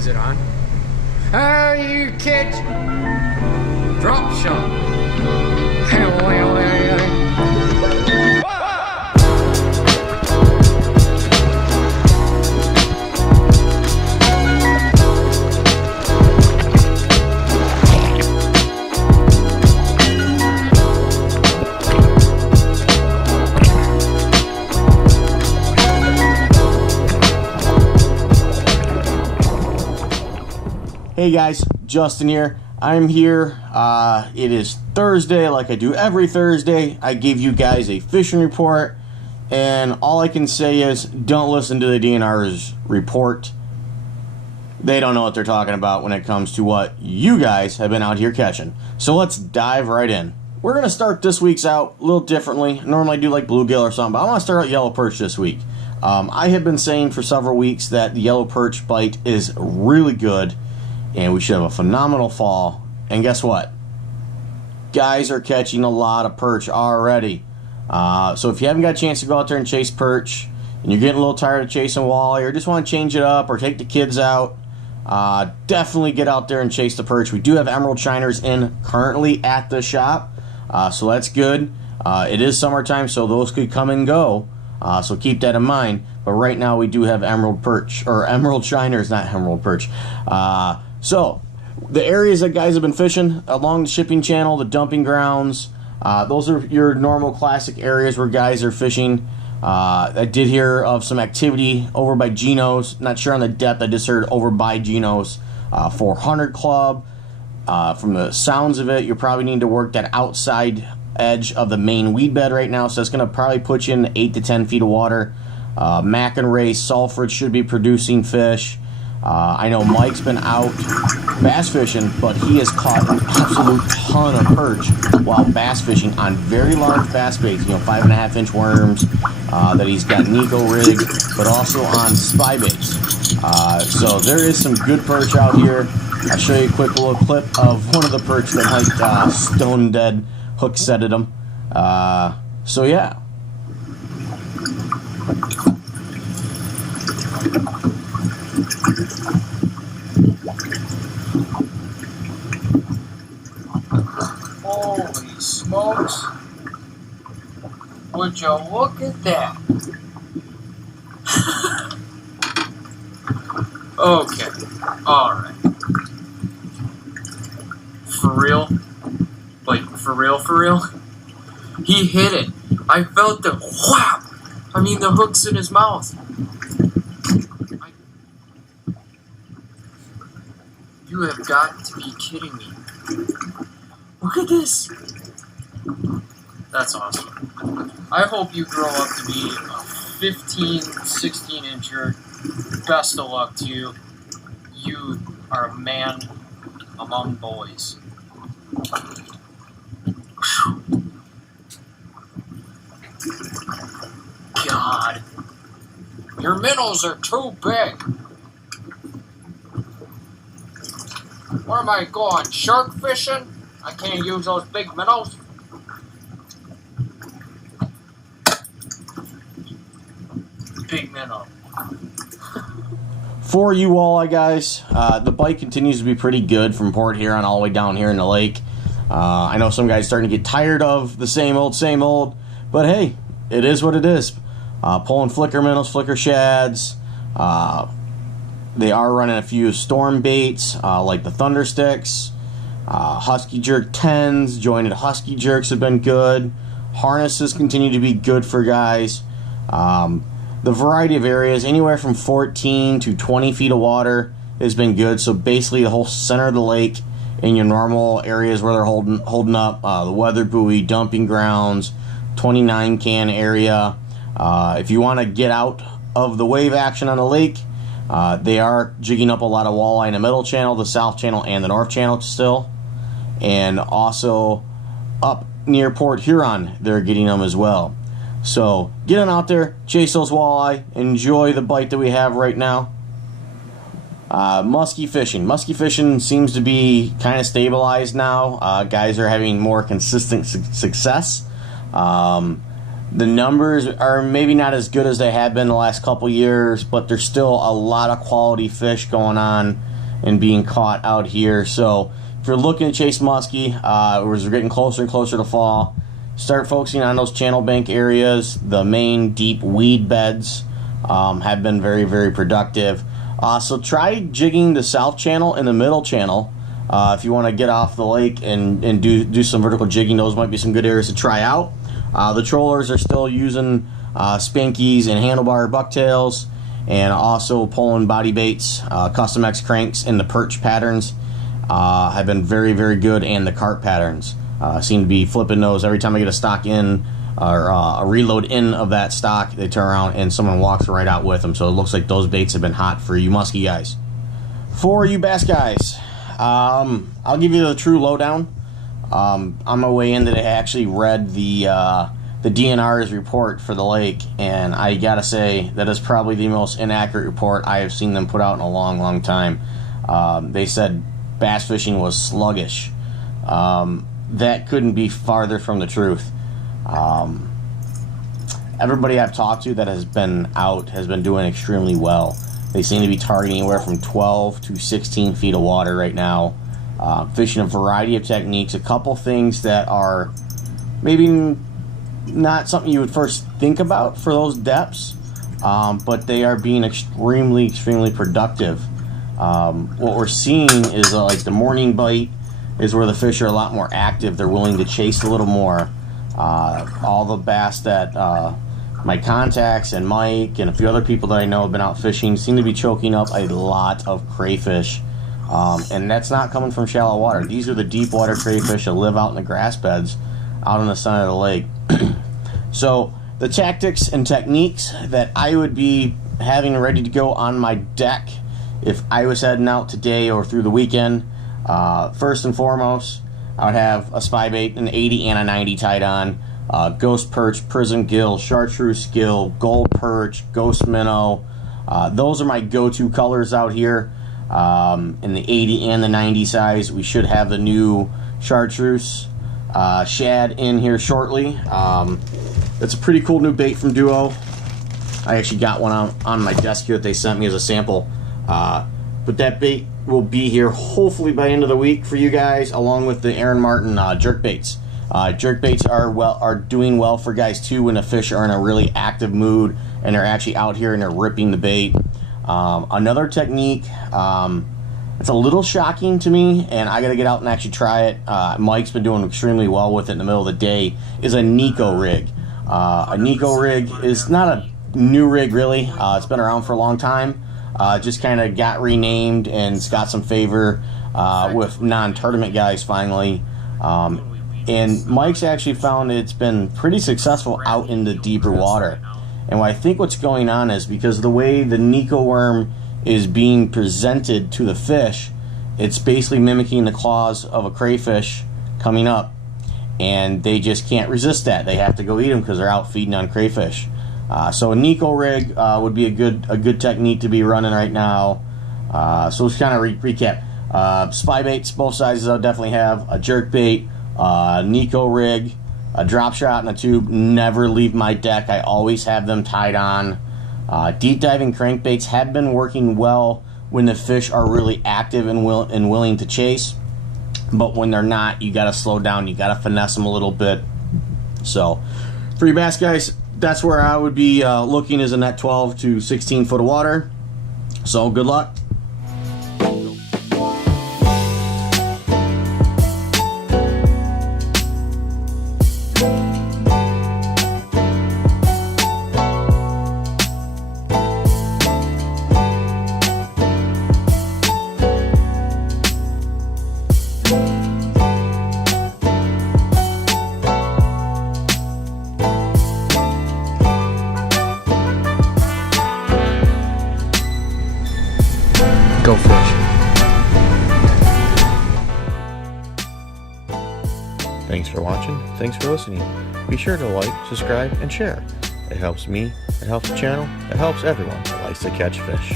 Is it on? Oh, you catch drop shot. Hey guys, Justin here. I'm here. It is Thursday, like I do every Thursday. I give you guys a fishing report, and all I can say is don't listen to the DNR's report. They don't know what they're talking about when it comes to what you guys have been out here catching. So let's dive right in. We're going to start this week's out a little differently. Normally I do like bluegill or something, but I want to start out yellow perch this week. I have been saying for several weeks that the yellow perch bite is really good, and we should have a phenomenal fall. And guess what? Guys are catching a lot of perch already. So if you haven't got a chance to go out there and chase perch, and you're getting a little tired of chasing walleye, or just want to change it up, or take the kids out, definitely get out there and chase the perch. We do have emerald shiners in currently at the shop, so that's good. It is summertime, so those could come and go. So keep that in mind. But right now we do have emerald perch, or emerald shiners, not emerald perch. So, the areas that guys have been fishing along the shipping channel, the dumping grounds, those are your normal classic areas where guys are fishing. I did hear of some activity over by Geno's. Not sure on the depth. I just heard over by Geno's 400 Club. From the sounds of it, you probably need to work that outside edge of the main weed bed right now. So, it's going to probably put you in 8 to 10 feet of water. Mac and Ray Sulfurage should be producing fish. I know Mike's been out bass fishing, but he has caught an absolute ton of perch while bass fishing on very large bass baits, 5.5-inch worms that he's got Nico rigged, but also on spy baits. So there is some good perch out here. I'll show you a quick little clip of one of the perch that Mike stone dead hook setted him. So yeah. Holy smokes. Would you look at that? Okay. Alright. For real? Like, for real? He hit it. I felt the whap! I mean, the hook's in his mouth. You have got to be kidding me. Look at this. That's awesome. I hope you grow up to be a 15, 16-incher. Best of luck to you. You are a man among boys. God. Your minnows are too big. Where am I going? Shark fishing? I can't use those big minnows. Big minnow. For you walleye guys, the bite continues to be pretty good from Port Huron all the way down here in the lake. I know some guys starting to get tired of the same old, but hey, it is what it is. Pulling flicker minnows, flicker shads. They are running a few storm baits, like the Thunder Sticks. Husky Jerk 10s, jointed Husky Jerks have been good. Harnesses continue to be good for guys. The variety of areas, anywhere from 14 to 20 feet of water, has been good. So basically the whole center of the lake in your normal areas where they're holding up, the weather buoy, dumping grounds, 29 can area. If you want to get out of the wave action on the lake, they are jigging up a lot of walleye in the middle channel, the south channel, and the north channel still. And also up near Port Huron, they're getting them as well. So get on out there, chase those walleye, enjoy the bite that we have right now. Musky fishing seems to be kind of stabilized now. Guys are having more consistent success. The numbers are maybe not as good as they have been the last couple years, but there's still a lot of quality fish going on. and being caught out here. So if you're looking to chase muskie, as we're getting closer and closer to fall, start focusing on those channel bank areas. The main deep weed beds have been very, very productive. So try jigging the south channel and the middle channel if you want to get off the lake and do some vertical jigging. Those might be some good areas to try out. The trollers are still using spankies and handlebar bucktails, and also pulling body baits. Custom X cranks and the perch patterns have been very, very good, and the carp patterns seem to be flipping those. Every time I get a stock in or a reload in of that stock, they turn around and someone walks right out with them. So it looks like those baits have been hot for you muskie guys. For you bass guys, I'll give you the true lowdown. On my way in today, I actually read the DNR's report for the lake, and I gotta say that is probably the most inaccurate report I have seen them put out in a long, long time. They said bass fishing was sluggish. That couldn't be farther from the truth. Everybody I've talked to that has been out has been doing extremely well. They seem to be targeting anywhere from 12 to 16 feet of water right now. Fishing a variety of techniques, a couple things that are maybe not something you would first think about for those depths, but they are being extremely, extremely productive. What we're seeing is like the morning bite is where the fish are a lot more active. They're willing to chase a little more. All the bass that my contacts and Mike and a few other people that I know have been out fishing seem to be choking up a lot of crayfish. And that's not coming from shallow water. These are the deep water crayfish that live out in the grass beds out on the side of the lake. So the tactics and techniques that I would be having ready to go on my deck if I was heading out today or through the weekend, first and foremost, I would have a spy bait, an 80 and a 90 tied on, ghost perch, prism gill, chartreuse gill, gold perch, ghost minnow. Those are my go-to colors out here. In the 80 and the 90 size, we should have the new chartreuse shad in here shortly. It's a pretty cool new bait from Duo. I actually got one on my desk here that they sent me as a sample. But that bait will be here hopefully by the end of the week for you guys, along with the Aaron Martin jerk baits. Jerk baits are doing well for guys too when the fish are in a really active mood and they're actually out here and they're ripping the bait. Another technique, it's a little shocking to me, and I gotta get out and actually try it. Mike's been doing extremely well with it in the middle of the day, is a Nico rig. A Nico rig is not a new rig really. It's been around for a long time. Just kind of got renamed and it's got some favor with non-tournament guys finally. And Mike's actually found it's been pretty successful out in the deeper water. And I think what's going on is because of the way the Nico worm is being presented to the fish, it's basically mimicking the claws of a crayfish coming up, and they just can't resist that. They have to go eat them because they're out feeding on crayfish. So a Nico rig would be a good technique to be running right now. So let's kind of recap. Spy baits, both sizes I'll definitely have. A jerk bait, Nico rig, a drop shot and a tube. Never leave my deck. I always have them tied on. Deep diving crankbaits have been working well when the fish are really active and willing to chase. But when they're not, you got to slow down. You got to finesse them a little bit. So for you bass guys, that's where I would be looking, is in that 12 to 16 foot of water. So good luck. Go fish. Thanks for watching. Thanks for listening. Be sure to like, subscribe, and share. It helps me, it helps the channel, it helps everyone that likes to catch fish.